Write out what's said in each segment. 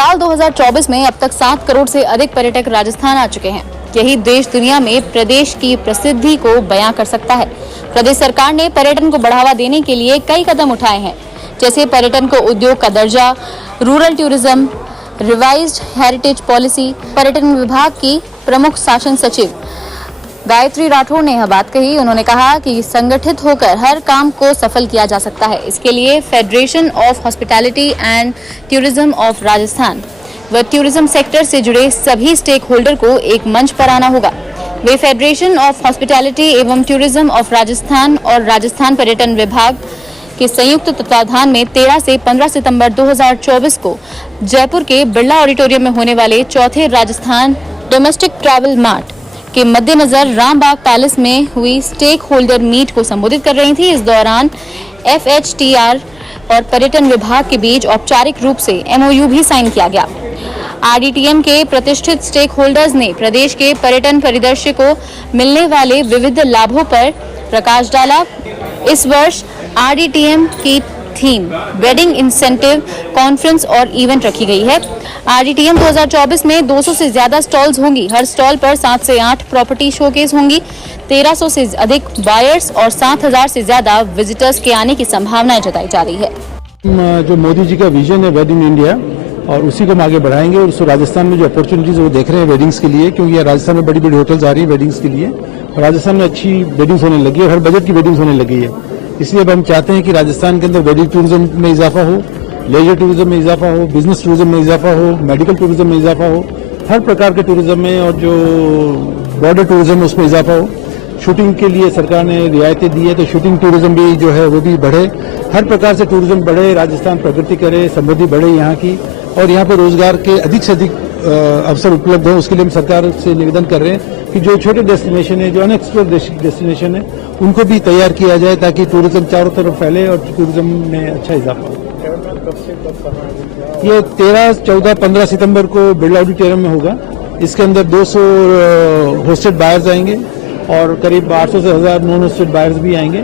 साल 2024 में अब तक 7 करोड़ से अधिक पर्यटक राजस्थान आ चुके हैं। यही देश दुनिया में प्रदेश की प्रसिद्धि को बयां कर सकता है। प्रदेश सरकार ने पर्यटन को बढ़ावा देने के लिए कई कदम उठाए हैं, जैसे पर्यटन को उद्योग का दर्जा, rural tourism, revised heritage policy. पर्यटन विभाग की प्रमुख शासन सचिव गायत्री राठौड़ ने यह बात कही। उन्होंने कहा कि संगठित होकर हर काम को सफल किया जा सकता है। इसके लिए federation of hospitality and tourism of Rajasthan व टूरिज्म सेक्टर से जुड़े सभी स्टेक होल्डर को एक मंच पर आना होगा। वे फेडरेशन ऑफ हॉस्पिटैलिटी एवं टूरिज्म ऑफ राजस्थान और राजस्थान पर्यटन विभाग के संयुक्त तत्वाधान में 13 से 15 सितंबर 2024 को जयपुर के बिरला ऑडिटोरियम में होने वाले चौथे राजस्थान डोमेस्टिक ट्रैवल मार्ट के मद्देनजर रामबाग पैलेस में हुई स्टेक होल्डर मीट को संबोधित कर रही थी। इस दौरान FHTR और पर्यटन विभाग के बीच औपचारिक रूप से MOU भी साइन किया गया। RDTM के प्रतिष्ठित स्टेक होल्डर्स ने प्रदेश के पर्यटन परिदृश्य को मिलने वाले विविध लाभों पर प्रकाश डाला। इस वर्ष RDTM की थीम वेडिंग इंसेंटिव कॉन्फ्रेंस और इवेंट रखी गई है। RDTM 2024 में 200 से ज्यादा स्टॉल्स होंगी। हर स्टॉल पर 7 से 8 प्रॉपर्टी शोकेस होंगी। 1300 से अधिक बायर्स और 7000 से ज्यादा विजिटर्स के आने की संभावनाएं जताई जा रही है। जो मोदी जी का विजन है वेड इन इंडिया, और उसी को हम आगे बढ़ाएंगे। और उसको राजस्थान में जो अपॉर्चुनिटीज वो देख रहे हैं वेडिंग्स के लिए, क्योंकि राजस्थान में बड़ी बड़ी होटल्स आ रही है वेडिंग्स के लिए। राजस्थान में अच्छी वेडिंग्स होने लगी है, हर बजट की वेडिंग्स होने लगी है। इसलिए अब हम चाहते हैं कि राजस्थान के अंदर वेडिंग टूरिज्म में इजाफा हो, लेजर टूरिज्म में इजाफा हो, बिजनेस टूरिज्म में इजाफा हो, मेडिकल टूरिज्म में इजाफा हो, हर प्रकार के टूरिज्म में, और जो बॉर्डर टूरिज्म है उसमें इजाफा हो। शूटिंग के लिए सरकार ने रियायतें दी है, तो शूटिंग टूरिज्म भी जो है वो भी बढ़े। हर प्रकार से टूरिज्म बढ़े, राजस्थान प्रगति करे, समृद्धि बढ़े यहाँ की, और यहाँ पर रोजगार के अधिक से अधिक अवसर उपलब्ध हो। उसके लिए हम सरकार से निवेदन कर रहे हैं कि जो छोटे डेस्टिनेशन है, जो अनएक्सप्लोर्ड डेस्टिनेशन है, उनको भी तैयार किया जाए ताकि टूरिज्म चारों तरफ फैले और टूरिज्म में अच्छा इजाफा हो। ये 13, 14, 15 सितंबर को बिरला ऑडिटोरियम में होगा। इसके अंदर 200 होस्टेड बायर्स आएंगे और करीब 800 से 1000 नॉन होस्टेड बायर्स भी आएंगे,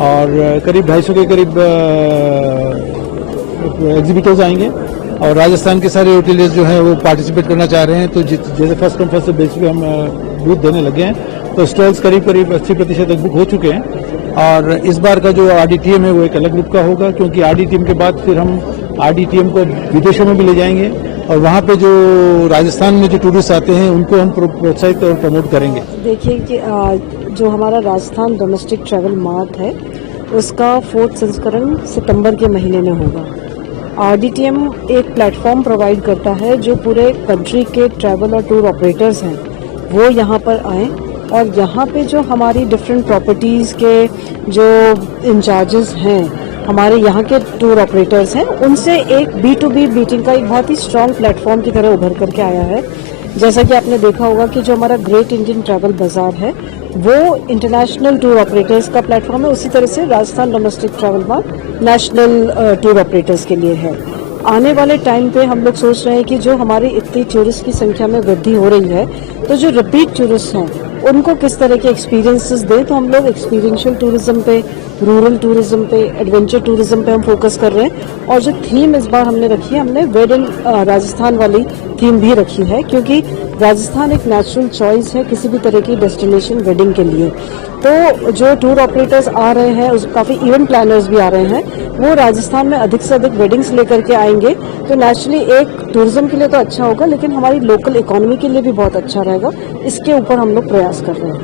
और करीब 250 के करीब एग्जीबिटर्स आएंगे। और राजस्थान के सारे होटलियर्स जो हैं वो पार्टिसिपेट करना चाह रहे हैं। तो जैसे फर्स्ट कम फर्स्ट बेस पे हम बूथ देने लगे हैं, तो स्टॉल्स करीब 80% तक बुक हो चुके हैं। और इस बार का जो RDTM है वो एक अलग रूप का होगा, क्योंकि RDTM के बाद फिर हम RDTM को विदेशों में भी ले जाएंगे, और वहाँ पे जो राजस्थान में जो टूरिस्ट आते हैं उनको हम प्रोत्साहित और प्रमोट करेंगे। देखिए कि जो हमारा राजस्थान डोमेस्टिक ट्रैवल मार्ट है उसका 4th संस्करण सितंबर के महीने में होगा। RDTM एक प्लेटफॉर्म प्रोवाइड करता है जो पूरे कंट्री के ट्रैवल और टूर ऑपरेटर्स हैं वो यहाँ पर आएँ, और यहाँ पे जो हमारी डिफरेंट प्रॉपर्टीज़ के जो इंचार्जेस हैं, हमारे यहाँ के टूर ऑपरेटर्स हैं, उनसे एक B2B मीटिंग का एक बहुत ही स्ट्रॉन्ग प्लेटफॉर्म की तरह उभर करके आया है। जैसा कि आपने देखा होगा कि जो हमारा ग्रेट इंडियन ट्रैवल बाजार है वो इंटरनेशनल टूर ऑपरेटर्स का प्लेटफॉर्म है। उसी तरह से Rajasthan domestic travel mart national tour operators के लिए है। आने वाले टाइम पे हम लोग सोच रहे हैं कि जो हमारी इतनी टूरिस्ट की संख्या में वृद्धि हो रही है, तो जो रिपीट टूरिस्ट हैं उनको किस तरह के एक्सपीरियंसेस दें। तो हम लोग एक्सपीरियंशियल टूरिज्म पे, रूरल टूरिज्म पे, एडवेंचर टूरिज्म पे हम फोकस कर रहे हैं। और जो थीम इस बार हमने रखी है, हमने वेड इन राजस्थान वाली थीम भी रखी है, क्योंकि राजस्थान एक नेचुरल चॉइस है किसी भी तरह की डेस्टिनेशन वेडिंग के लिए। तो जो टूर ऑपरेटर्स आ रहे हैं, काफ़ी इवेंट प्लानर्स भी आ रहे हैं, वो राजस्थान में अधिक से अधिक वेडिंग्स लेकर के आएंगे। तो नेचुरली एक टूरिज्म के लिए तो अच्छा होगा, लेकिन हमारी लोकल इकोनॉमी के लिए भी बहुत अच्छा रहेगा। इसके ऊपर हम लोग प्रयास कर रहे हैं।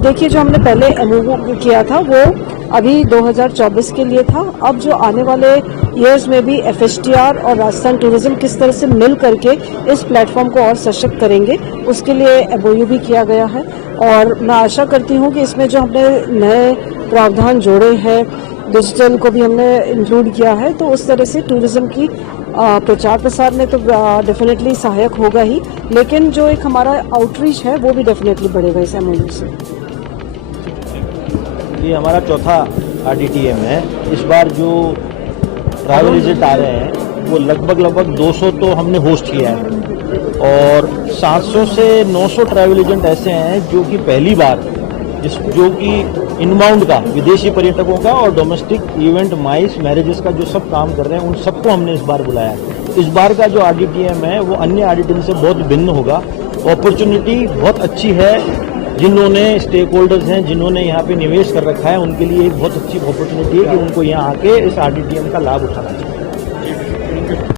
देखिए, जो हमने पहले MOU किया था वो अभी 2024 के लिए था। अब जो आने वाले ईयर्स में भी FHTR और राजस्थान टूरिज्म किस तरह से मिल करके इस प्लेटफॉर्म को और सशक्त करेंगे, उसके लिए MOU भी किया गया है। और मैं आशा करती हूँ कि इसमें जो हमने नए प्रावधान जोड़े हैं, डिजिटल को भी हमने इंक्लूड किया है, तो उस तरह से टूरिज्म की प्रचार प्रसार में तो डेफिनेटली सहायक होगा ही, लेकिन जो एक हमारा आउटरीच है वो भी डेफिनेटली बढ़ेगा इस MOU से। ये हमारा चौथा RDTM है। इस बार जो ट्रैवल एजेंट आ रहे हैं वो लगभग 200 तो हमने होस्ट किया है, और 700 से 900 ट्रैवल एजेंट ऐसे हैं जो कि पहली बार जो कि इनबाउंड का, विदेशी पर्यटकों का और डोमेस्टिक इवेंट, माइस, मैरिजेस का जो सब काम कर रहे हैं, उन सबको हमने इस बार बुलाया है। इस बार का जो RDTM है वो अन्य RDTM से बहुत भिन्न होगा। अपॉर्चुनिटी बहुत अच्छी है, जिन्होंने स्टेक होल्डर्स हैं, जिन्होंने यहाँ पे निवेश कर रखा है, उनके लिए एक बहुत अच्छी अपॉर्चुनिटी है कि उनको यहाँ आके इस RDTM का लाभ उठाना चाहिए।